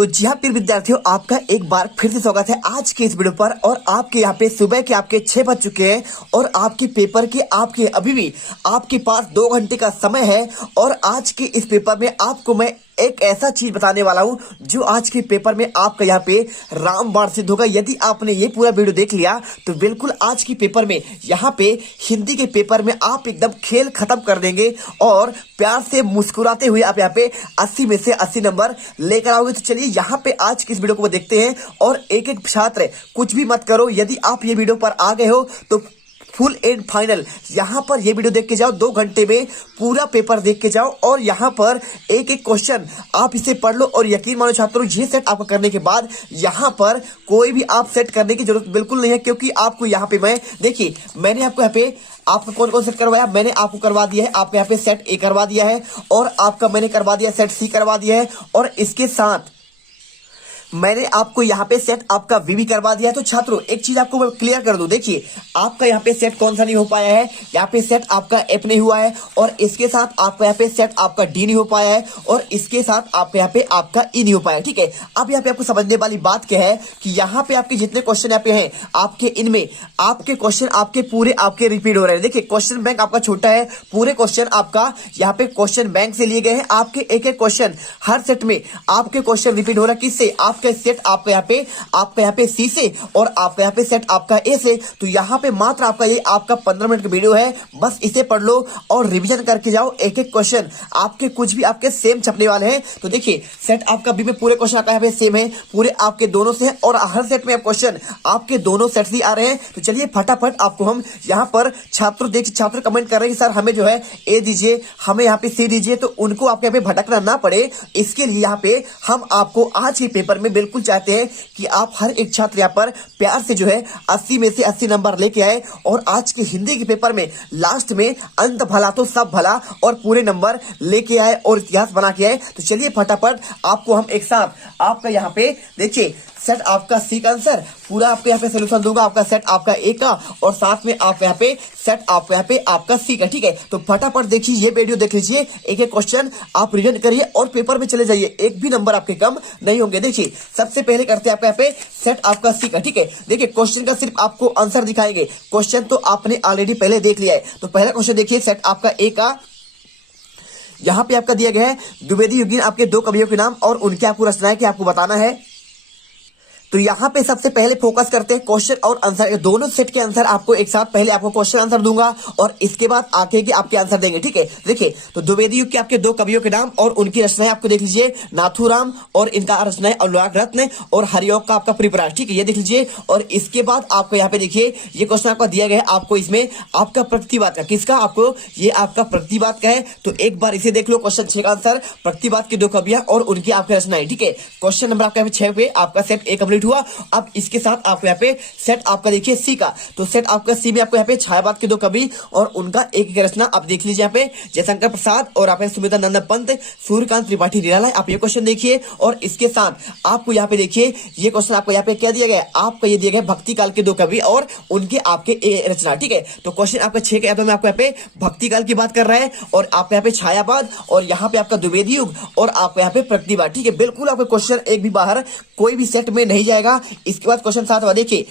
तो जी हाँ प्रिय विद्यार्थियों, आपका एक बार फिर से स्वागत है आज के इस वीडियो पर। और आपके यहाँ पे सुबह के आपके 6 बज चुके हैं और आपके पेपर के आपके अभी भी आपके पास 2 घंटे का समय है। और आज के इस पेपर में आपको मैं एक ऐसा चीज बताने वाला हूं जो आज के पेपर में आपका यहाँ पे रामबाण सिद्ध होगा। यदि आपने ये पूरा वीडियो देख लिया तो बिल्कुल आज के पेपर में यहाँ पे हिंदी के पेपर में आप एकदम खेल खत्म कर देंगे और प्यार से मुस्कुराते हुए आप यहाँ पे 80 में से 80 नंबर लेकर आओगे। तो चलिए यहाँ पे आज की इस वीडियो को देखते हैं और एक एक छात्र कुछ भी मत करो। यदि आप ये वीडियो पर आ गए हो तो फुल एंड फाइनल यहाँ पर ये वीडियो देख के जाओ, 2 घंटे में पूरा पेपर देख के जाओ और यहाँ पर एक एक क्वेश्चन आप इसे पढ़ लो। और यकीन मानो छात्रों, ये सेट आपको करने के बाद यहाँ पर कोई भी आप सेट करने की जरूरत बिल्कुल नहीं है, क्योंकि आपको यहाँ पे देखिए मैंने आपको यहाँ पे आपका कौन कौन सेट करवाया, मैंने आपको करवा दिया है। आपको यहाँ पे सेट ए करवा दिया है और आपका मैंने करवा दिया सेट सी करवा दिया है और इसके साथ मैंने आपको यहाँ पे सेट आपका वी भी करवा दिया है। तो छात्रों एक चीज आपको मैं क्लियर कर दूं, देखिए आपका यहाँ पे सेट कौन सा नहीं हो पाया है, यहाँ पे सेट आपका एफ नहीं हुआ है और इसके साथ आपका यहाँ पे सेट आपका डी नहीं हो पाया है और इसके साथ आप यहाँ पे आपका ई नहीं हो पाया है। ठीक है, अब यहाँ पे आपको समझने वाली बात क्या है कि यहाँ पे आपके जितने क्वेश्चन यहाँ पे हैं आपके इनमें आपके क्वेश्चन आपके पूरे आपके रिपीट हो रहे हैं। देखिए क्वेश्चन बैंक आपका छोटा है, पूरे क्वेश्चन आपका यहाँ पे क्वेश्चन बैंक से लिए गए हैं। आपके एक एक क्वेश्चन हर सेट में आपके क्वेश्चन रिपीट हो रहा है। किससे? आपका सेट आपका यहाँ पे सी से और आपका यहाँ पे सेट आपका ए से। तो यहाँ पे मात्र आपका ये आपका 15 मिनट का वीडियो है, बस इसे पढ़ लो और रिवीजन करके जाओ। एक एक क्वेश्चन आपके कुछ भी आपके सेम छपने वाले हैं। तो देखिए सेट आपका बी में पूरे क्वेश्चन आपका यहाँ पे सेम है, पूरे आपके दोनों से हैं और हर सेट में क्वेश्चन आपके दोनों सेट से आ रहे हैं। तो चलिए फटाफट आपको हम यहाँ पर छात्र कमेंट कर रहे हैं कि सर हमें जो है ए दीजिए, हमें यहाँ पे सी दीजिए, तो उनको आपके यहाँ पे भटकना ना पड़े इसके लिए यहाँ पे हम आपको आज के पेपर में बिल्कुल चाहते हैं कि आप हर एक छात्र यहाँ पर प्यार से जो है 80 में से 80 नंबर लेके आए और आज के हिंदी के पेपर में लास्ट में अंत भला तो सब भला और पूरे नंबर लेके आए और इतिहास बना के आए। तो चलिए फटाफट आपको हम एक साथ आपका यहाँ पे देखिए सेट आपका सी का आंसर पूरा आपको यहाँ पे सोल्यूशन दूंगा, आपका सेट आपका ए का और साथ में आप यहाँ पे सेट आपका यहाँ पे आपका सी का। ठीक है, तो फटाफट देखिए ये वीडियो देख लीजिए, एक एक क्वेश्चन आप रिवीजन करिए और पेपर में चले जाइए, एक भी नंबर आपके कम नहीं होंगे। देखिए सबसे पहले करते हैं आपका यहाँ पे सेट आपका सी का। ठीक है, देखिए क्वेश्चन का सिर्फ आपको आंसर दिखाएंगे, क्वेश्चन तो आपने ऑलरेडी पहले देख लिया है। तो पहला क्वेश्चन देखिए सेट आपका ए का, यहाँ पे आपका दिया गया है द्विवेदी युगीन आपके 2 कवियों के नाम और उनके आपको रचनाएं कि आपको बताना है। तो यहाँ पे सबसे पहले फोकस करते हैं क्वेश्चन और आंसर, दोनों सेट के आंसर आपको एक साथ पहले आपको क्वेश्चन आंसर दूंगा और इसके बाद आगे के आपके आंसर देंगे। ठीक है, देखिए तो द्विवेदी युग के आपके 2 कवियों के नाम और उनकी रचनाएं आपको देख लीजिए, नाथूराम और इनका रचनाएं अनुराग रत्न और हरियोग का आपका परिपराग। ठीक है, ये देख लीजिए और इसके बाद आपको यहाँ पे देखिए ये क्वेश्चन आपका दिया गया है आपको इसमें आपका प्रतिवाद का, किसका? आपको ये आपका प्रतिवाद का है। तो एक बार इसे देख लो, क्वेश्चन 6 का आंसर प्रतिवाद के 2 कवियां और उनकी आपकी रचनाएं। ठीक है, क्वेश्चन नंबर आपका 6 पे आपका सेट ए कंप्लीट हुआ। अब इसके साथ आपको यहाँ पे सेट आपका देखिए सी का, तो सेट आपका सी में आपको यहाँ पे छायावाद के 2 कवि और उनका एक रचना आप देख लीजिए यहाँ पे जयशंकर प्रसाद और आप सुमिता नंदन पंत, सूर्यकांत त्रिपाठी निराला। आप ये क्वेश्चन देखिए और इसके साथ आपको यहाँ पे देखिए ये क्वेश्चन आपको यहाँ पे क्या दिया गया, आपका ये दिया गया भक्ति काल के 2 कवि और उनके आपके रचना। ठीक है, तो क्वेश्चन आपका 6 के यादों में आपको यहाँ पे भक्ति काल की बात कर रहा है और आप यहाँ पे छायावाद और यहाँ पे आपका द्विवेदी युग और आपको यहाँ पे प्रतिवाद। ठीक है, बिल्कुल आपका क्वेश्चन एक भी बाहर कोई भी सेट में नहीं जाएगा। इसके बाद क्वेश्चन 7 देखिए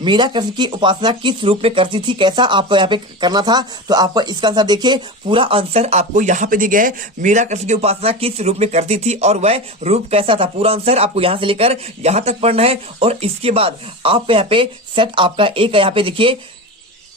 मीरा कृष्ण की उपासना किस रूप में करती थी, कैसा आपको यहाँ पे करना था। तो आपको इसका आंसर देखिए, पूरा आंसर आपको यहाँ पे दिया गया है, मीरा कृष्ण की उपासना किस रूप में करती थी और वह रूप कैसा था। पूरा आंसर आपको यहाँ से लेकर यहाँ तक पढ़ना है और इसके बाद आप यहाँ पे सेट आपका एक यहाँ पे देखिए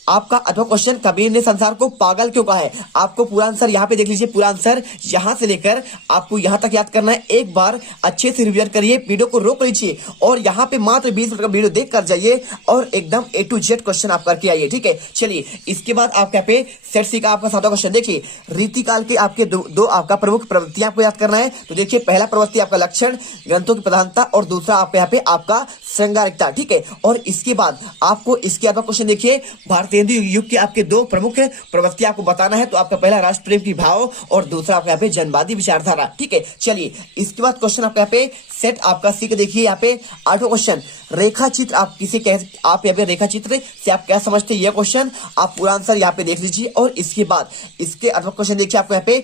आपका अथवा क्वेश्चन कबीर ने संसार को पागल क्यों कहा है। आपको पूरा आंसर यहाँ पे देख लीजिए, पूरा आंसर यहाँ से लेकर आपको यहाँ तक याद करना है। एक बार अच्छे से रिवीजन करिए, वीडियो को रोक लीजिए और यहाँ पे मात्र 20 मिनट का वीडियो देख कर जाइए और एकदम A to Z क्वेश्चन आप करके आइए। ठीक है, चलिए इसके बाद आप यहाँ पे सेट सी का आपका 7वां क्वेश्चन देखिए, रीतिकाल के आपके दो आपका प्रमुख प्रवृत्तियां आपको याद करना है। तो देखिए पहला प्रवृत्ति आपका लक्षण, ग्रंथों की प्रधानता और दूसरा आप यहाँ पे आपका श्रृंगारिकता। ठीक है, और इसके बाद आपको इसके आपका क्वेश्चन देखिए, भारतीय युग के आपके 2 प्रमुख प्रवृत्ति आपको बताना है। तो आपका पहला राष्ट्र प्रेम की भाव और दूसरा आपका यहाँ पे जनवादी विचारधारा। ठीक है, चलिए इसके बाद क्वेश्चन आपका यहाँ पे सेट आपका सी का देखिए, यहाँ पे 8वां क्वेश्चन रेखा चित्र आप किसे आप यहाँ पे रेखा चित्र से आप क्या समझते हैं, यह क्वेश्चन आप पूरा आंसर यहाँ पे देख लीजिए और इसके बाद इसके 8वां क्वेश्चन देखिए आपको यहाँ पे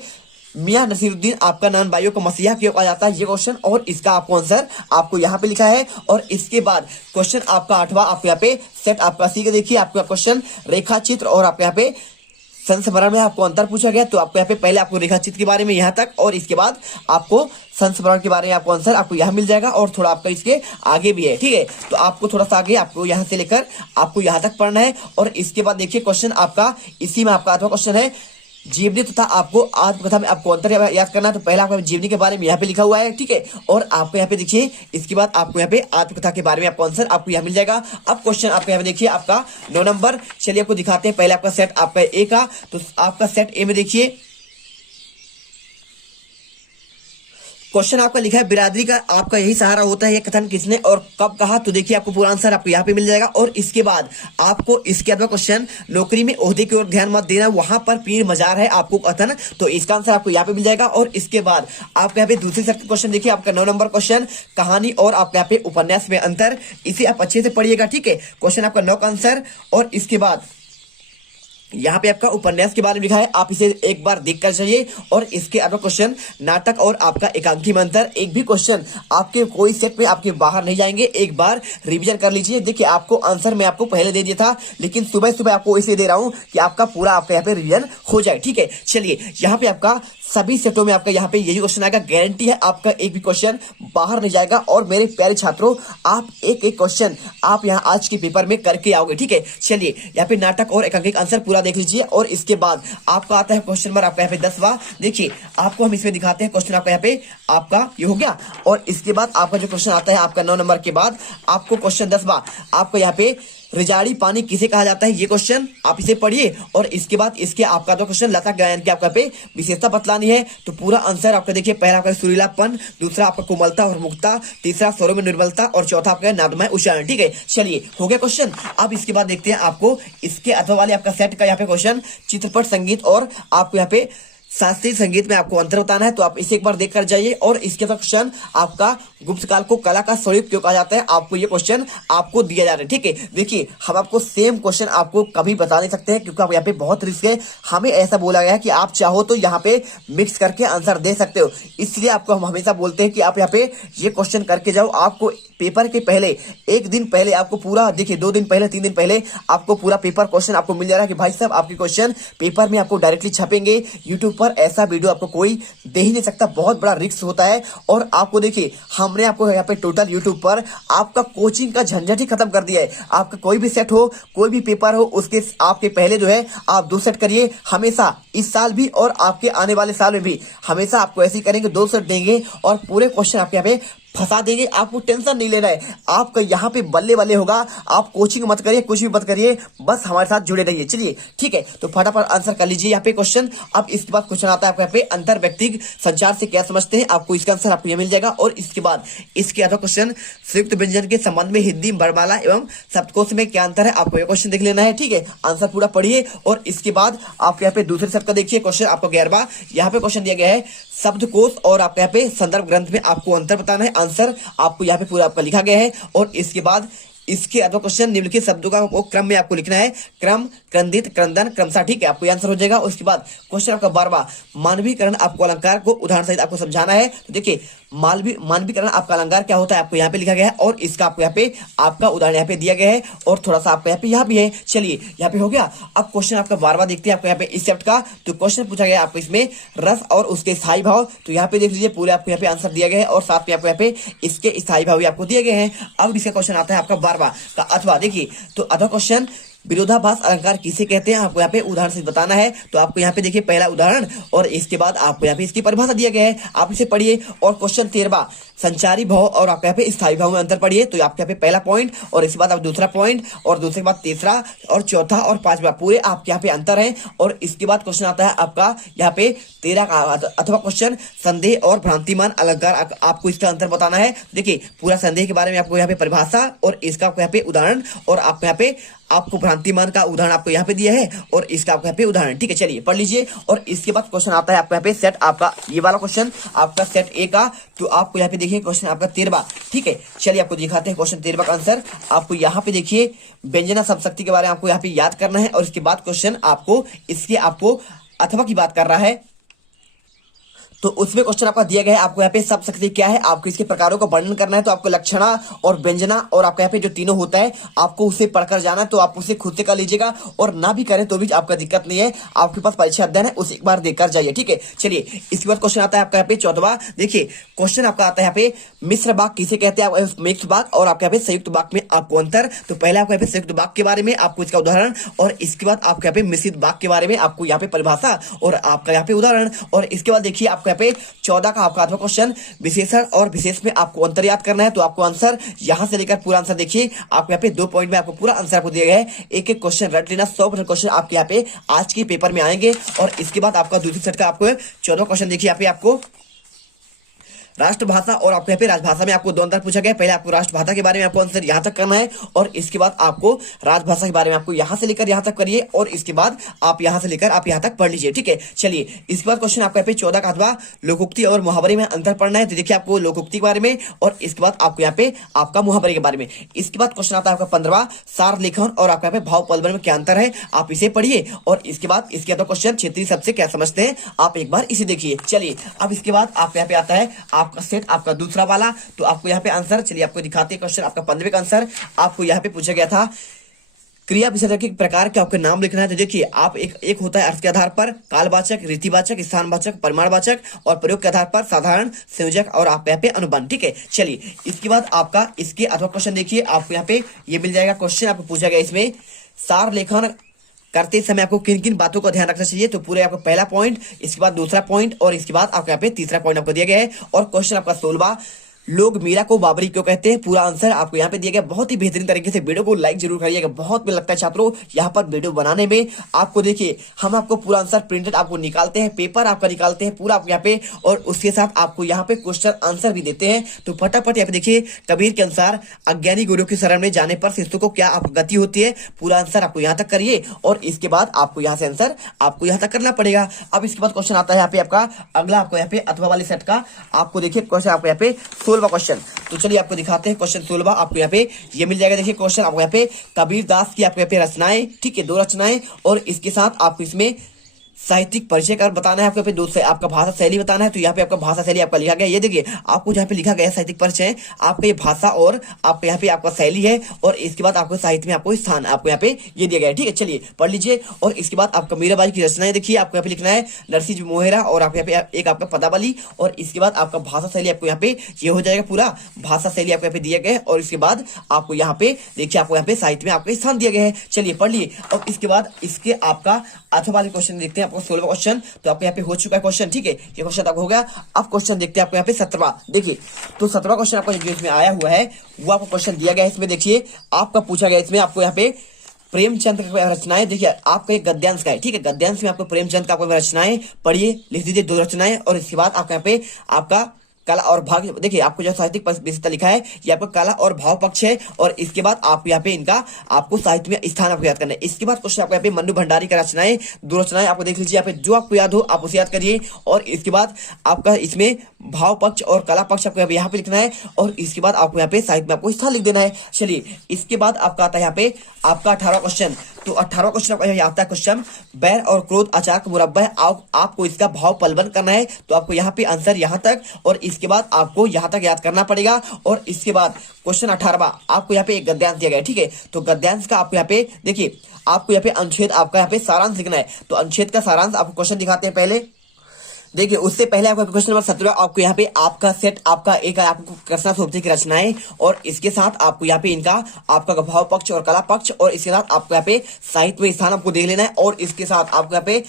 मियां नसीरुद्दीन आपका नाम भाइयों को मसीहा क्यों कहा जाता है, ये क्वेश्चन और इसका आपको आंसर आपको यहाँ पे लिखा है। और इसके बाद क्वेश्चन आपका 8वां आपको यहाँ पे सेट आपका सी के देखिए आपका क्वेश्चन रेखा चित्र और आपको यहाँ पे संस्मरण में आपको अंतर पूछा गया। तो आपको यहाँ पे पहले आपको रेखा चित्र के बारे में यहाँ तक और इसके बाद आपको संस्मरण के बारे में आपको आंसर आपको यहाँ मिल जाएगा और थोड़ा आपका इसके आगे भी है, ठीक है। तो आपको थोड़ा सा आगे आपको यहाँ से लेकर आपको यहाँ तक पढ़ना है। और इसके बाद देखिए क्वेश्चन आपका इसी में आपका 8वां क्वेश्चन है जीवनी तथा आपको आत्मकथा में आपको अंतर याद करना है। तो पहला आपको जीवनी के बारे में यहाँ पे लिखा हुआ है, ठीक है। और आपको यहाँ पे देखिए इसके बाद आपको यहाँ पे आत्मकथा के बारे में आपको आंसर आपको यहाँ मिल जाएगा। अब क्वेश्चन आपको यहाँ पे देखिए आपका 9 नंबर, चलिए आपको दिखाते हैं। पहले आपका सेट आपका ए का, तो आपका सेट ए में देखिए क्वेश्चन आपका लिखा है बिरादरी का आपका यही सहारा होता है, ये कथन किसने और कब कहा। तो देखिए आपको पूरा आंसर आपको यहाँ पे मिल जाएगा। और इसके बाद आपको इसके अलावा क्वेश्चन नौकरी में ओहदे की ओर ध्यान मत देना, वहां पर पीर मजार है आपको कथन, तो इसका आंसर आपको यहाँ पे मिल जाएगा। और इसके बाद आपको यहाँ पे दूसरे सेट का क्वेश्चन देखिए आपका 9 नंबर क्वेश्चन कहानी और आपके यहाँ पे उपन्यास में अंतर, इसे आप अच्छे से पढ़िएगा, ठीक है। क्वेश्चन आपका 9 का आंसर। और इसके बाद यहाँ पे आपका उपन्यास के बारे में लिखा है, आप इसे एक बार देख कर जाइए। और इसके अलावा क्वेश्चन नाटक और आपका एकांकी में अंतर, एक भी क्वेश्चन आपके कोई सेट में आपके बाहर नहीं जाएंगे, एक बार रिवीजन कर लीजिए। देखिए आपको आंसर मैं आपको पहले दे दिया था, लेकिन सुबह सुबह आपको इसे दे रहा हूं कि आपका पूरा आपका यहाँ पे रिवीजन हो जाए, ठीक है। चलिए यहाँ पे आपका सभी सेटों में आपका यहाँ पे यही क्वेश्चन आएगा, गारंटी है आपका एक भी क्वेश्चन बाहर नहीं जाएगा। और मेरे प्यारे छात्रों आप एक एक क्वेश्चन आप यहाँ आज के पेपर में करके आओगे, ठीक है। चलिए यहाँ पे नाटक और एकांकी का आंसर पूरा देख लीजिए। और इसके बाद आपका आता है क्वेश्चन नंबर आपका यहाँ पे 10वां, देखिए आपको हम इसमें दिखाते हैं क्वेश्चन आपका यहाँ पे आपका ये हो गया। और इसके बाद आपका जो क्वेश्चन आता है आपका 9 नंबर के बाद आपको क्वेश्चन 10वां आपको यहाँ पे रिजाड़ी पानी किसे कहा जाता है, ये क्वेश्चन आप इसे पढ़िए। और इसके बाद इसके आपका दो क्वेश्चन लता गायन की आपका पे विशेषता बतलानी है। तो पूरा आंसर आपका देखिए, पहला आपका सुरीलापन, दूसरा आपका कोमलता और मुक्ता, तीसरा स्वरों में निर्मलता और चौथा आपका नादमय उच्चारण, ठीक है। चलिए हो गया क्वेश्चन। अब इसके बाद देखते हैं आपको इसके अथवा वाले आपका सेट का यहाँ पे क्वेश्चन चित्रपट संगीत और आपको यहाँ पे शास्त्रीय संगीत में आपको अंतर बताना है। तो आप इसे एक बार देख कर जाइए। और इसके बाद क्वेश्चन आपका गुप्त काल को कला का स्वरूप क्यों कहा जाता है, आपको ये क्वेश्चन आपको दिया जा रहा है, ठीक है। देखिए हम आपको सेम क्वेश्चन आपको कभी बता नहीं सकते हैं, क्योंकि आप यहाँ पे बहुत रिस्क है। हमें ऐसा बोला गया है कि आप चाहो तो यहाँ पे मिक्स करके आंसर दे सकते हो, इसलिए आपको हम हमेशा बोलते हैं कि आप यहाँ पे ये क्वेश्चन करके जाओ। आपको पेपर के पहले एक दिन पहले आपको पूरा देखिए 2 दिन पहले 3 दिन पहले आपको पूरा पेपर क्वेश्चन आपको मिल जा रहा है कि भाई साहब आपके क्वेश्चन पेपर में आपको डायरेक्टली छपेंगे। यूट्यूब पर ऐसा वीडियो आपको कोई दे ही नहीं सकता, बहुत बड़ा रिस्क होता है। और आपको देखिए हमने आपको यहाँ पे टोटल यूट्यूब पर आपका कोचिंग का झंझट ही खत्म कर दिया है। आपका कोई भी सेट हो, कोई भी पेपर हो, उसके आपके पहले जो है आप 2 सेट करिए हमेशा, इस साल भी और आपके आने वाले साल में भी हमेशा आपको ऐसे ही करेंगे, 2 सेट देंगे और पूरे क्वेश्चन आपके यहाँ पे फंसा देंगे। आपको टेंशन नहीं लेना है, आपका यहाँ पे बल्ले बल्ले होगा। आप कोचिंग मत करिए, कुछ भी मत करिए, बस हमारे साथ जुड़े रहिए। चलिए ठीक है, तो फटाफट आंसर कर लीजिए यहाँ पे क्वेश्चन। अब इसके बाद क्वेश्चन आता है आपको यहाँ पे अंतर व्यक्तिगत संचार से क्या समझते हैं, आपको इसका आंसर आपको यहाँ मिल जाएगा। और इसके बाद इसके अगला क्वेश्चन संयुक्त व्यंजन के संबंध में हिंदी वर्णमाला एवं शब्दकोश में क्या अंतर है, आपको ये क्वेश्चन देख लेना है, ठीक है। आंसर पूरा पढ़िए। और इसके बाद आप यहाँ पे दूसरे सेट का देखिए क्वेश्चन आपको 11वां, यहाँ पे क्वेश्चन दिया गया है शब्दकोश और आपके यहाँ पे संदर्भ ग्रंथ में आपको अंतर बताना है। आंसर आपको यहाँ पे पूरा आपका लिखा गया है। और इसके बाद इसके अथवा क्वेश्चन निम्नलिखित शब्दों का वो क्रम में आपको लिखना है, क्रम, क्रंदित, क्रंदन, क्रमशः, ठीक है। आपको आंसर हो जाएगा। उसके बाद क्वेश्चन आपका 12वां मानवीकरण, आपको अलंकार को उदाहरण सहित आपको समझाना है। तो देखिए मानवीकरण आपका अलंकार क्या होता है, आपको यहाँ पे लिखा गया है और इसका आपको यहाँ पे आपका उदाहरण यहाँ पे दिया गया है और थोड़ा सा आपका यहाँ पे भी है। चलिए यहाँ पे हो गया। अब क्वेश्चन आपका 12वां देखते हैं आपको यहाँ पे इस चैप्टर का। तो क्वेश्चन पूछा गया आपको इसमें रस और उसके स्थायी भाव, तो यहाँ पे देख लीजिए पूरे आपको यहाँ पे आंसर दिया गया है और साथ में आपको यहाँ पे इसके स्थायी भाव भी आपको दिए गए हैं। अब इसका क्वेश्चन आता है आपका 12वां का अथवा, देखिए तो अथवा क्वेश्चन विरोधाभास अलंकार किसे कहते हैं, आपको यहाँ पे उदाहरण से बताना है। तो आपको यहाँ पे देखिए पहला उदाहरण और इसके बाद आपको यहाँ पे इसकी परिभाषा दिया गया है, आप इसे पढ़िए। और क्वेश्चन 13वां संचारी भाव और आपके यहाँ पे स्थायी भाव में अंतर पढ़िए। तो आपके यहाँ पे पहला पॉइंट और इसके बाद आप दूसरा पॉइंट और दूसरे के बाद तीसरा और चौथा और 5वां पूरे आपके यहाँ पे अंतर है। और इसके बाद क्वेश्चन आता है आपका यहाँ पे 13 का अथवा क्वेश्चन संदेह और भ्रांतिमान अलंकार, आपको इसका अंतर बताना है। देखिए पूरा संदेह के बारे में आपको यहाँ पे परिभाषा और इसका आपको यहाँ पे उदाहरण और आपको यहाँ पे आपको भ्रांतिमान का उदाहरण आपको यहाँ पे दिया है और इसका आपको यहाँ पे उदाहरण, ठीक है। चलिए पढ़ लीजिए। और इसके बाद क्वेश्चन आता है आपको यहाँ पे सेट आपका ये वाला क्वेश्चन आपका सेट ए का। तो आपको यहाँ पे देखिए क्वेश्चन आपका 13वां, ठीक है। चलिए आपको दिखाते हैं क्वेश्चन 13वां का आंसर। आपको यहाँ पे देखिए व्यंजना शब्द शक्ति के बारे में आपको यहाँ पे याद करना है और इसके बाद क्वेश्चन आपको इसके आपको अथवा की बात कर रहा है। तो उसमें क्वेश्चन आपका दिया गया है, आपको यहाँ पे सब शक्ति क्या है, आपको इसके प्रकारों का वर्णन करना है। तो आपको लक्षणा और व्यंजना और आपका यहाँ पे जो तीनों होता है आपको उसे पढ़कर जाना है। तो आप उसे खुद से कर लीजिएगा और ना भी करें तो भी आपका दिक्कत नहीं है, आपके पास परीक्षा अध्ययन है उसे एक बार देखकर जाइए, ठीक है। चलिए इसके बाद क्वेश्चन आता है आपका यहाँ पे 14वां। देखिए क्वेश्चन आपका आता है यहाँ पे मिश्र वाक्य किसे कहते हैं, मिक्स वाक्य और आपके यहाँ पे संयुक्त वाक्य में आपको अंतर। तो पहले आपको यहाँ पे संयुक्त वाक्य के बारे में आपको इसका उदाहरण, और इसके बाद आपको यहाँ पे मिश्रित वाक्य के बारे में आपको यहाँ पे परिभाषा और आपका यहाँ पे उदाहरण। और इसके बाद देखिए आपको यहाँ पे 14 का आपका 8वां क्वेश्चन विशेषण और विशेष में आपको अंतर याद करना है। तो आपको आंसर यहां से लेकर पूरा आंसर देखिए, आपको यहाँ पे 2 पॉइंट में आपको पूरा आंसर आपको दिया गया है। एक एक क्वेश्चन रट लेना, 100% क्वेश्चन आपके यहाँ पे आज के पेपर में आएंगे। और इसके बाद आपका दूसरी सेट का आपको 14वां क्वेश्चन देखिए, यहाँ पे आपको राष्ट्रभाषा और आपको यहाँ पे राजभाषा में आपको 2 अंतर पूछा गया। पहले आपको राष्ट्रभाषा के बारे में आपको आंसर यहाँ तक करना है और इसके बाद आपको राजभाषा के बारे में आपको यहाँ से लेकर यहाँ तक करिए और इसके बाद आप यहाँ से लेकर आप यहाँ तक पढ़ लीजिए, ठीक है। चलिए इसके बाद क्वेश्चन आपको यहाँ पे 14 का 8वां लोकोक्ति और मुहावरे में अंतर पढ़ना है। तो देखिए आपको लोकोक्ति के बारे में और इसके बाद आपको यहाँ पे आपका मुहावरे के बारे में। इसके बाद क्वेश्चन आता है आपका 15वां सार लेखन और आपका यहाँ पे भाव पलवन में क्या अंतर है, आप इसे पढ़िए। और इसके बाद इसके बाद क्वेश्चन क्षेत्रीय शब्द से क्या समझते हैं, आप एक बार इसे देखिए। चलिए अब इसके बाद आपको यहाँ पे आता है आपका सेट आपका दूसरा वाला। तो आपको यहाँ पे आंसर, चलिए आपको दिखाते हैं क्वेश्चन आपका 15वें का आंसर। आपको यहाँ पे पूछा गया था क्रिया विशेषण के प्रकार के आपके नाम लिखना है। तो देखिए आप एक होता है अर्थ के आधार पर कालवाचक, रीतिवाचक, स्थानवाचक, परिमाणवाचक और प्रयोग के आधार पर साधारण, संयोजक और आप यहाँ पे अनुबंध, ठीक है। चलिए इसके बाद आपका इसके अथवा क्वेश्चन देखिए, आपको यहाँ पे ये मिल जाएगा क्वेश्चन आपको पूछा गया इसमें सार लेखन करते समय आपको किन किन बातों का ध्यान रखना चाहिए। तो पूरे आपका पहला पॉइंट, इसके बाद दूसरा पॉइंट और इसके बाद आपको यहाँ पे तीसरा पॉइंट आपको दिया गया है। और क्वेश्चन आपका 16वां लोग मीरा को बाबरी क्यों कहते हैं, पूरा आंसर आपको यहाँ पे दिया गया। बहुत ही बेहतरीन तरीके से वीडियो को लाइक जरूर करिएगा, बहुत में लगता है छात्रों यहाँ पर वीडियो बनाने में। आपको देखिए हम आपको पूरा आंसर प्रिंटेड आपको निकालते हैं, पेपर आपका निकालते हैं पूरा आपको यहाँ पे, और उसके साथ आपको यहाँ पे क्वेश्चन आंसर भी देते हैं। तो फटाफट यहाँ पे देखिए, कबीर के अनुसार अज्ञानी गुरु की शरण में जाने पर शिष्य को क्या आप गति होती है, पूरा आंसर आपको यहाँ तक करिए और इसके बाद आपको यहाँ से आंसर आपको यहाँ तक करना पड़ेगा। अब इसके बाद क्वेश्चन आता है यहाँ पे आपका अगला, आपको यहाँ पे अथवा वाली सेट का आपको देखिए क्वेश्चन आपको यहाँ पे 16वां क्वेश्चन। तो चलिए आपको दिखाते हैं क्वेश्चन 16वां, आपको यहाँ पे ये मिल जाएगा। देखिए क्वेश्चन आपको यहाँ पे कबीर दास की आपको यहाँ पे रचनाएं, ठीक है, 2 रचनाएं और इसके साथ आपको इसमें साहित्यिक परिचय का बताना है, आपको पे दोस्त आपका भाषा शैली बताना है। तो यहाँ पे आपका भाषा शैली आपका लिखा गया, ये देखिए आपको जहाँ पे लिखा गया साहित्यिक परिचय, आपका ये भाषा और आपका यहाँ पे आपका शैली है और इसके बाद आपको साहित्य में आपको स्थान आपको यहाँ पे ये दिया गया है, ठीक है। चलिए पढ़ लीजिए। और इसके बाद आपका मीराबाई की रचनाएं देखिए, आपको यहाँ पे लिखना है नरसिंह मोहेरा और आपको यहाँ पे एक आपका पदावली और इसके बाद आपका भाषा शैली आपको यहाँ पे ये हो जाएगा, पूरा भाषा शैली आपको यहाँ पे दिया गया है। और इसके बाद आपको यहाँ पे देखिए आपको यहाँ पे साहित्य में आपको स्थान दिया गया है। चलिए पढ़ लिए। और इसके बाद इसके आपका अथवा वाले क्वेश्चन देखते हैं, आपको 16वां क्वेश्चन। तो आपको यहाँ पे हो चुका है क्वेश्चन, ठीक है, ये क्वेश्चन आपको हो गया। अब क्वेश्चन देखते हैं आपको यहाँ पे 17वां। देखिए तो 17वां क्वेश्चन आपको जो इसमें आया हुआ है वो आपको क्वेश्चन दिया गया है। इसमें देखिए आपका पूछा गया इसमें आपको यहाँ पे प्रेमचंद की रचनाएं, देखिए आपका एक गद्यांश का है, ठीक है, गद्यांश में आपको प्रेमचंद का आपको रचनाएं पढ़िए, लिख दीजिए 2 रचनाएं। और इसके बाद आपका यहाँ पे आपका कला और भाव, देखिए आपको जो साहित्यिक विशेषता लिखा है ये आपका कला और भाव पक्ष है। और इसके बाद आप यहाँ पे इनका आपको साहित्य में स्थान आपको याद करना है। इसके बाद क्वेश्चन आपको यहाँ पे मन्नू भंडारी का रचनाएं, 2 रचनाएं आपको देख लीजिए, यहाँ पे जो आपको याद हो आप उसे याद करिए। और इसके बाद आपका इसमें भाव पक्ष और कला पक्ष आपको यहाँ पे लिखना है और इसके बाद आपको यहाँ पे साहित्य में आपको स्थान लिख देना है। चलिए इसके बाद आपका आता है यहाँ पे आपका 18वां क्वेश्चन। तो 18वां क्वेश्चन आपका यहाँ आता है क्वेश्चन बैर और क्रोध आचार का मुरब्बा है, आपको इसका भाव पलवन करना है। तो आपको यहाँ पे आंसर यहाँ तक और इसके बाद आपको यहाँ तक याद करना पड़ेगा। और इसके बाद क्वेश्चन 18वां आपको यहाँ पे एक गद्यांश दिया गया है, ठीक है। तो गद्यांश का आपको यहाँ पे देखिए आपको यहाँ पे अनुच्छेद आपका यहाँ पे सारांश लिखना है। तो अनुच्छेद का सारांश आपको क्वेश्चन दिखाते हैं पहले। देखिए उससे पहले आपका क्वेश्चन नंबर 17 आपको यहाँ पे आपका सेट आपका एक आपको कृष्णा सोबती की रचनाएं और इसके साथ आपको यहाँ पे इनका आपका भाव पक्ष और कला पक्ष और इसके साथ आपको यहाँ पे साहित्य में स्थान आपको देख लेना है। और इसके साथ आपको यहाँ पे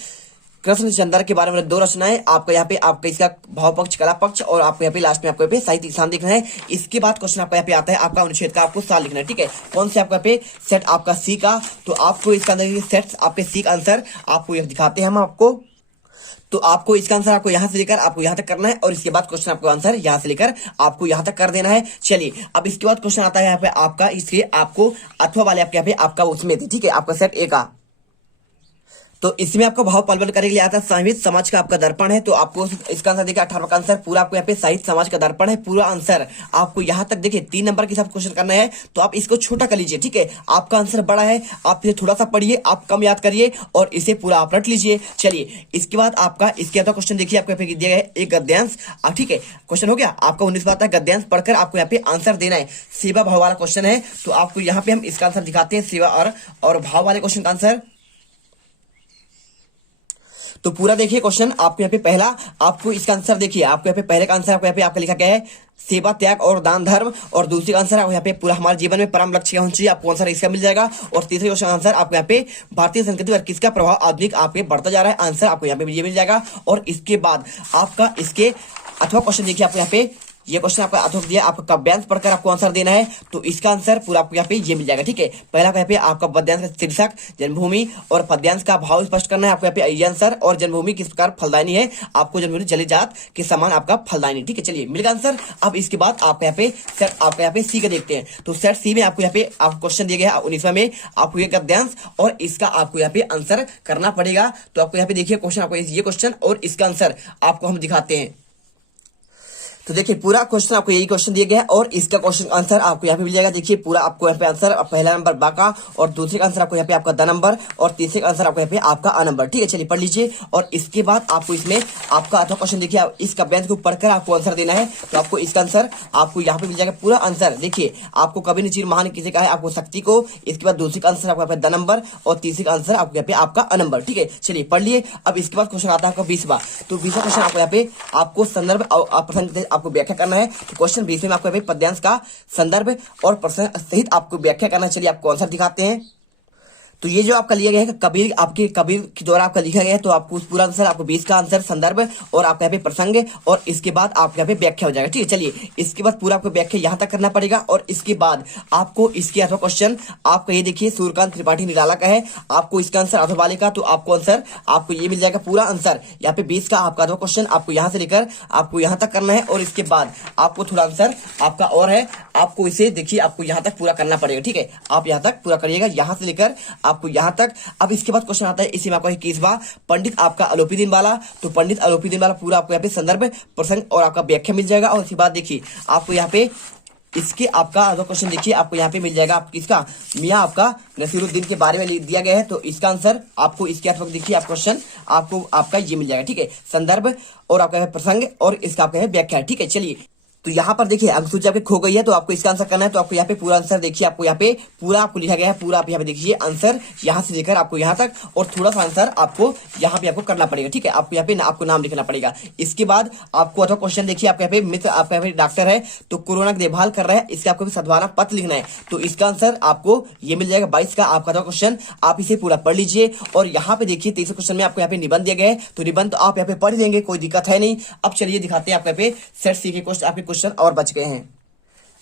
कृष्णचंद्र के बारे में 2 रचनाएं, आपका यहाँ पे आपका इसका भाव पक्ष कला पक्ष और आपको यहाँ पे लास्ट में आपको यहाँ पे साहित्य स्थान देखना है। इसके बाद क्वेश्चन आपका यहाँ पे आता है आपका अनुच्छेद का आपको साल लिखना है, ठीक है। कौन से आपका यहाँ पे सेट आपका सी का, तो आपको इसका अंदर सेट आपके सी का आंसर आपको यह दिखाते हैं हम आपको। तो आपको इसका आंसर आपको यहां से लेकर आपको यहां तक करना है और इसके बाद क्वेश्चन आपको आंसर यहां से लेकर आपको यहां तक कर देना है। चलिए अब इसके बाद क्वेश्चन आता है यहाँ पे आपका, इसलिए आपको अथवा वाले आपके यहाँ पे आपका उसमें, ठीक है, आपका सेट ए का। तो इसमें आपको भाव पलवल करने के लिए आता है साहित्य समाज का आपका दर्पण है। तो आपको इसका आंसर देखिए 18वां का आंसर पूरा आपको यहाँ पे साहित्य समाज का दर्पण है। पूरा आंसर आपको यहाँ तक देखिए 3 नंबर के साथ क्वेश्चन करना है, तो आप इसको छोटा कर लीजिए, ठीक है। आपका आंसर बड़ा है, आप इसे थोड़ा सा पढ़िए, आप कम याद करिए और इसे पूरा आप रट लीजिए। चलिए इसके बाद आपका इसके अलावा क्वेश्चन देखिए आपको यहाँ पे दिया गया है एक गद्यांश, ठीक है। क्वेश्चन हो गया आपका 19 बात है, गद्यांश पढ़कर आपको यहाँ पे आंसर देना है। सेवा भाव वाला क्वेश्चन है, तो आपको यहाँ पे हम इसका आंसर दिखाते हैं, सेवा और भाव वाले क्वेश्चन का आंसर। तो पूरा देखिए क्वेश्चन आपको यहाँ पे पहला, आपको इसका आंसर देखिए, आपको यहाँ पे पहले का आंसर आपको यहाँ पे आपका लिखा गया है सेवा त्याग और दान धर्म, और दूसरी का आंसर आपको यहाँ पे पूरा हमारे जीवन में परम लक्ष्य क्या होना चाहिए, आपको आंसर इसका मिल जाएगा। और तीसरे क्वेश्चन आंसर आपको यहाँ पे भारतीय संस्कृति पर किसका प्रभाव आधुनिक आपके बढ़ता जा रहा है, आंसर आपको यहाँ पे ये मिल जाएगा। और इसके बाद आपका इसके अथवा क्वेश्चन देखिए आपको यहाँ पे ये क्वेश्चन आपका अथवा दिया, आपका काव्यांश पढ़कर आपको आंसर देना है, तो इसका आंसर पूरा आपको यहाँ पे ये मिल जाएगा, ठीक है। पहला यहाँ पे आपका पद्यांश का शीर्षक जन्मभूमि और पद्यांश का भाव स्पष्ट करना है आपको यहाँ पे ये आंसर। और जन्मभूमि किस प्रकार फलदायनी है, आपको जन्मभूमि जली जात के समान आपका फलदायनी, ठीक है। चलिए मिल गया आंसर। अब इसके बाद आप यहाँ पे सेट आपका यहाँ पे सी का देखते हैं, तो सेट सी में आपको यहाँ पे आपको क्वेश्चन दिया गया है 19वां में, आपको ये गद्यांश और इसका आपको यहाँ पे आंसर करना पड़ेगा। तो आपको यहाँ पे देखिए क्वेश्चन, आपको ये क्वेश्चन और इसका आंसर आपको हम दिखाते हैं। तो देखिए पूरा क्वेश्चन आपको यही क्वेश्चन दिया गया है और इसका क्वेश्चन आंसर आपको यहाँ पे मिल जाएगा। देखिए पूरा आपको यहाँ पे आंसर पहला नंबर बा का, और दूसरे का आंसर आपको यहाँ पे आपका द नंबर, और तीसरे का आंसर आपको यहाँ पे आपका अ नंबर, ठीक है। चलिए पढ़ लीजिए। और इसके बाद आपको इसमें आपका अथवा क्वेश्चन देखिए, इस काव्यांश को पढ़कर आपको आंसर देना है, तो आपको इसका आंसर आपको यहाँ पे मिल जाएगा पूरा आंसर। देखिए आपको कवि ने चीर महान किसे कहा है, आपको शक्ति को। इसके बाद दूसरे का आंसर आपको यहाँ पे द नंबर, और तीसरे का आंसर आपको यहाँ पे आपका अ नंबर, ठीक है। चलिए पढ़ लिए। अब इसके बाद क्वेश्चन आता है आपका 20वां। तो 20वां क्वेश्चन आपको यहाँ पे आपको संदर्भ और प्रसंग आपको व्याख्या करना है। तो क्वेश्चन 20 में आपको पद्यांश का संदर्भ और प्रसंग सहित आपको व्याख्या करना। चलिए आपको आंसर दिखाते हैं। तो ये जो आपका लिया गया है कबीर, आपके कबीर के द्वारा आपका लिखा गया है, तो आपको पूरा आंसर आपको 20 का आंसर संदर्भ और आपका यहाँ पे प्रसंग, और इसके बाद आपके यहाँ पे व्याख्या हो जाएगा, ठीक है। चलिए इसके बाद पूरा आपको व्याख्या यहाँ तक करना पड़ेगा। और इसके बाद आपको इसके अथवा क्वेश्चन आपको ये देखिए सूर्यकांत त्रिपाठी निराला का है, आपको इसका आंसर अथवा वाले का, तो आपको आंसर आपको ये मिल जाएगा पूरा आंसर। यहाँ पे 20 का आपका अथवा क्वेश्चन आपको यहाँ से लेकर आपको यहाँ तक करना है। और इसके बाद आपको थोड़ा आंसर आपका और है, आपको इसे देखिए आपको यहाँ तक पूरा करना पड़ेगा, ठीक है। आप यहाँ तक पूरा करिएगा, यहाँ से लेकर आपको यहाँ तक। अब इसके बाद क्वेश्चन आता है इसी में आपका 21वां, पंडित आपका अलोपीदीन वाला। तो पंडित अलोपीदीन वाला पूरा आपको यहाँ पे संदर्भ प्रसंग और आपका व्याख्या मिल जाएगा। और इसके बाद देखिए आपको यहाँ पे इसके आपका अगला क्वेश्चन देखिए आपको यहाँ पे मिल जाएगा, आप किसका मियाँ आपका नसीरुद्दीन के बारे में दिया गया है, तो इसका आंसर आपको इसके अथवा देखिए आप क्वेश्चन आपको आपका ये मिल जाएगा, ठीक है। संदर्भ और आपका प्रसंग और इसका आपका व्याख्या, ठीक है। चलिए तो यहाँ पर देखिए अंक सूची आपकी खो गई है, तो आपको इसका आंसर करना है। तो आपको यहाँ पे पूरा आंसर देखिए, आपको यहाँ पे पूरा आपको लिखा गया है, पूरा आप यहाँ पे देखिए आंसर यहाँ से लेकर आपको यहाँ तक, और थोड़ा सा आंसर आपको यहाँ पे आपको करना पड़ेगा, ठीक है। आपको यहाँ पे आपको नाम लिखना पड़ेगा। इसके बाद आपको अथवा क्वेश्चन देखिए आपके यहाँ पे मित्र आपका यहाँ पे डॉक्टर है, तो कोरोना की देखभाल कर रहा है, इसका आपको सद्भावना पत्र लिखना है। तो इसका आंसर आपको ये मिल जाएगा 22 का आपका अथवा क्वेश्चन, आप इसे पूरा पढ़ लीजिए। और यहाँ पे देखिए 23 क्वेश्चन में आपको यहाँ पे निबंध दिया गया है, तो निबंध तो आप यहाँ पे पढ़ देंगे, कोई दिक्कत है नहीं। अब चलिए दिखाते हैं आपके यहाँ पे सेट सी के क्वेश्चन, आपके क्वेश्चन और बच गए हैं।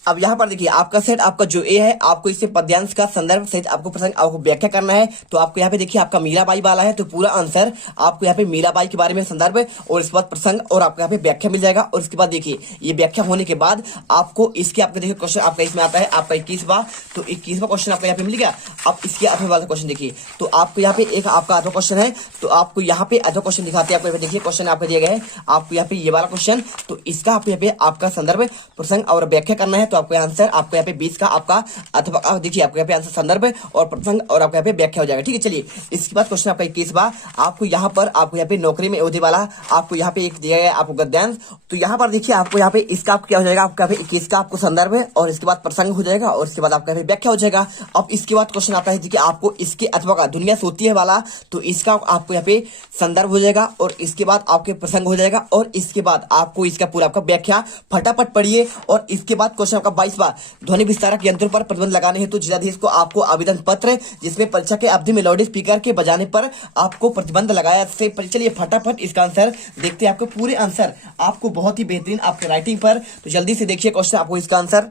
अब यहाँ पर देखिए आपका सेट आपका जो ए है, आपको इससे पद्यांश का संदर्भ सहित आपको प्रसंग आपको व्याख्या करना है। तो आपको यहाँ पे देखिए आपका मीराबाई वाला है, तो पूरा आंसर आपको यहाँ पे मीराबाई के बारे में संदर्भ और इसके बाद प्रसंग और आपको यहाँ पे व्याख्या मिल जाएगा। और इसके बाद देखिए ये व्याख्या होने के बाद आपको इसके आपका देखिए क्वेश्चन आपका इसमें आता है आपका 21वां। तो 21वां क्वेश्चन आपका यहाँ पे मिल गया। अब इसके अथवा वाला क्वेश्चन देखिए, तो आपको यहाँ पे एक आपका अथवा क्वेश्चन है, तो आपको यहाँ पे अथवा क्वेश्चन दिखाते हैं। आपको देखिए क्वेश्चन आपको दिया गया है, आपको यहाँ पे ये वाला क्वेश्चन, तो इसका आपको यहाँ पे आपका संदर्भ प्रसंग और व्याख्या करना है। तो आपको आंसर आपको यहाँ पे 20 का आपका अथवा देखिए आपको यहाँ पे आंसर संदर्भ और प्रसंग और आपको यहाँ पे व्याख्या हो जाएगा, ठीक है। चलिए इसके बाद क्वेश्चन आपका 21वां, आपको यहाँ पर आपको यहाँ पे नौकरी में अवधि वाला आपको यहाँ पे एक दिया गया आपको गद्यांश। तो यहाँ पर देखिए आपको यहाँ पे इसका आपको क्या हो जाएगा, आपको यहाँ पे 21 का आपको संदर्भ है और इसके बाद प्रसंग हो जाएगा और इसके बाद आपका यहाँ पे व्याख्या हो जाएगा। अब इसके बाद क्वेश्चन आता है कि आपको इसके अथवा का दुनिया सोती है वाला, तो इसका आपको यहाँ पे संदर्भ हो जाएगा और इसके बाद आपके प्रसंग हो जाएगा और इसके बाद आपको इसका पूरा आपका व्याख्या फटाफट पढ़िए। और इसके बाद क्वेश्चन आपका 22वां, ध्वनि विस्तारक यंत्रों पर प्रतिबंध लगाने हेतु जिलाधीश को आपको आवेदन पत्र, जिसमें परीक्षा के अवधि में लाउड स्पीकर के बजाने पर आपको प्रतिबंध लगाया से। चलिए फटाफट इसका आंसर देखते हैं, आपको पूरे आंसर आपको बहुत ही बेहतरीन आपके राइटिंग पर। तो जल्दी से देखिए क्वेश्चन आपको इसका आंसर।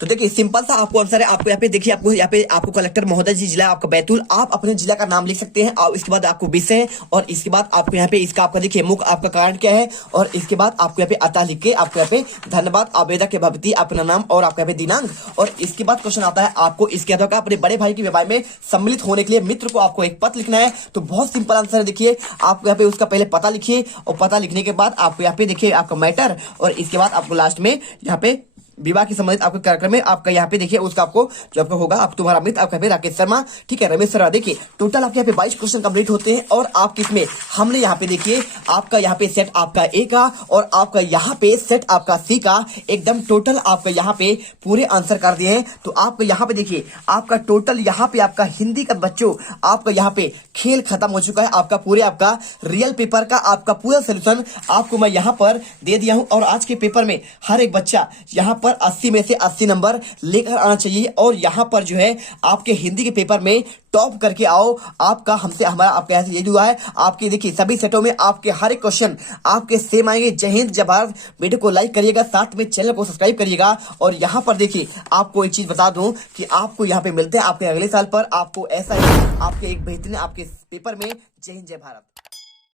तो देखिए सिंपल सा आपको आंसर है। आपको यहाँ पे देखिए, आपको यहाँ पे आपको कलेक्टर महोदय जी, जिला आपका बैतूल, आप अपने जिला का नाम लिख सकते हैं और इसके बाद आपको विषय और इसके बाद आपको यहाँ पे इसका आपका देखिए मुख्य आपका कारण क्या है और इसके बाद आपको यहाँ पे अतः लिख के आपको यहाँ पे धन्यवाद आवेदक के भवती अपना नाम और आपका यहाँ पे दिनांक और इसके बाद क्वेश्चन आता है आपको इसके आधार अपने बड़े भाई के विवाह में सम्मिलित होने के लिए मित्र को आपको एक पत्र लिखना है। तो बहुत सिंपल आंसर है। देखिए आपको यहाँ पे उसका पहले पता लिखिए और पता लिखने के बाद आपको यहाँ पे देखिए आपका मैटर और इसके बाद आपको लास्ट में यहाँ पे विवाह की संबंधित आपके कार्यक्रम में आपका यहाँ पे देखिए उसका आपको जो आपका होगा आप तुम्हारा मित्र आपका पे राकेश शर्मा, ठीक है, रमेश शर्मा। देखिए टोटल आपके यहाँ पे 22 क्वेश्चन कंप्लीट होते हैं और आपके इसमें हमने यहाँ पे देखिए आपका यहाँ पे सेट आपका ए का और आपका यहाँ पे सेट आपका सी का एकदम टोटल आपका यहाँ पे पूरे आंसर कर दिए हैं। तो आपका यहाँ पे देखिए आपका टोटल यहाँ पे आपका हिंदी का बच्चों आपका यहाँ पे खेल खत्म हो चुका है। आपका पूरे आपका रियल पेपर का आपका पूरा सोल्यूशन आपको मैं यहाँ पर दे दिया हूँ और आज के पेपर में हर एक बच्चा यहाँ पर 80 में से 80 नंबर लेकर आना चाहिए और यहाँ पर जो है आपके हिंदी के पेपर में टॉप करके आओ। आपका हमसे हमारा आपका ये हुआ है। आपके देखिए सभी सेटों में आपके हर एक क्वेश्चन आपके सेम आएंगे। जय हिंद जय भारत। वीडियो को लाइक करिएगा, साथ में चैनल को सब्सक्राइब करिएगा और यहाँ पर देखिए आपको एक चीज बता दूं कि आपको यहाँ पे मिलते हैं आपके अगले साल पर आपको ऐसा ही आपके एक बेहतरीन आपके पेपर में। जय हिंद जय भारत।